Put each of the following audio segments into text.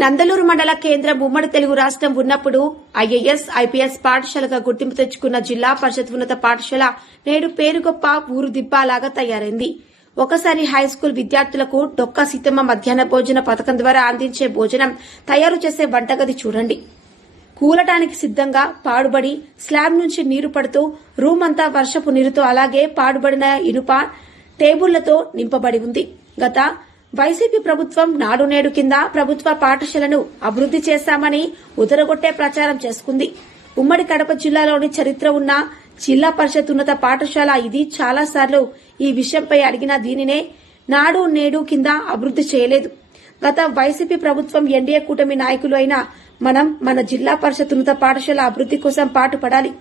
నందలూరు మండల కేంద్రం ఉమ్మడి తెలుగు రాష్ట్రం ఉన్నప్పుడు ఐఏఎస్ ఐపీఎస్ పాఠశాలగా గుర్తింపు తెచ్చుకున్న జిల్లా పరిషత్ ఉన్నత పాఠశాల నేడు పేరు గొప్ప ఊరు దిబ్బాలాగా తయారైంది. ఒకసారి హైస్కూల్ విద్యార్థులకు డొక్క సీతమ్మ మధ్యాహ్న భోజన పథకం ద్వారా అందించే భోజనం తయారు చేసే వంటగది చూడండి. కూలటానికి సిద్ధంగా పాడుబడి స్లాబ్ నుంచి నీరు పడుతూ రూమ్ అంతా వర్షపు నీరుతో అలాగే పాడుబడిన ఇనుప టేబుళ్ళతో నింపబడి ఉంది. గత వైసీపీ ప్రభుత్వం నాడు నేడు కింద ప్రభుత్వ పాఠశాలను అభివృద్ది చేశామని ఉదరగొట్టే ప్రచారం చేసుకుంది. ఉమ్మడి కడప జిల్లాలోని చరిత్ర ఉన్న జిల్లా పరిషత్ ఉన్నత పాఠశాల ఇది చాలాసార్లు ఈ విషయంపై అడిగిన దీనినే నాడు నేడు కింద అభివృద్ది చేయలేదు. గత వైసీపీ ప్రభుత్వం ఎన్డీఏ కూటమి నాయకులు అయిన మనం మన జిల్లా పరిషత్ ఉన్నత పాఠశాల అభివృద్ది కోసం పాటుపడాలి.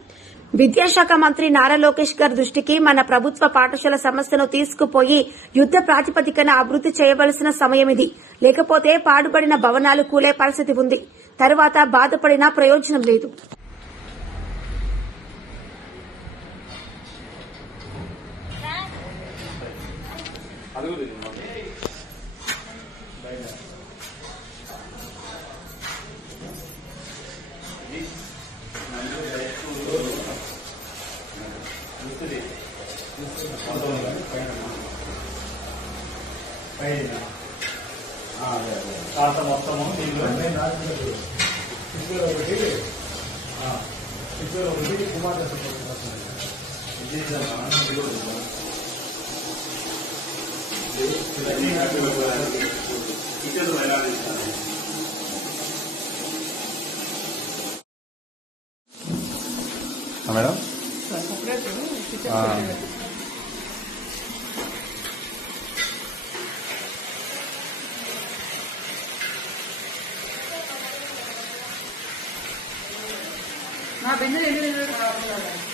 విద్యాశాఖ మంత్రి నారా లోకేష్ గారి దృష్టికి మన ప్రభుత్వ పాఠశాల సమస్యను తీసుకుపోయి యుద్ద ప్రాతిపదికన అభివృద్ది చేయవలసిన సమయం ఇది. లేకపోతే పాడుపడిన భవనాలు కూలే పరిస్థితి ఉంది. తర్వాత బాధపడినా ప్రయోజనం లేదు. పైన కాస్త మొత్తము దీనిలో ఒకటి చిత్తూరు ఒకటి కుమార్ ఇచ్చేది ఎలా ఇస్తాను 啊，没事没事没事。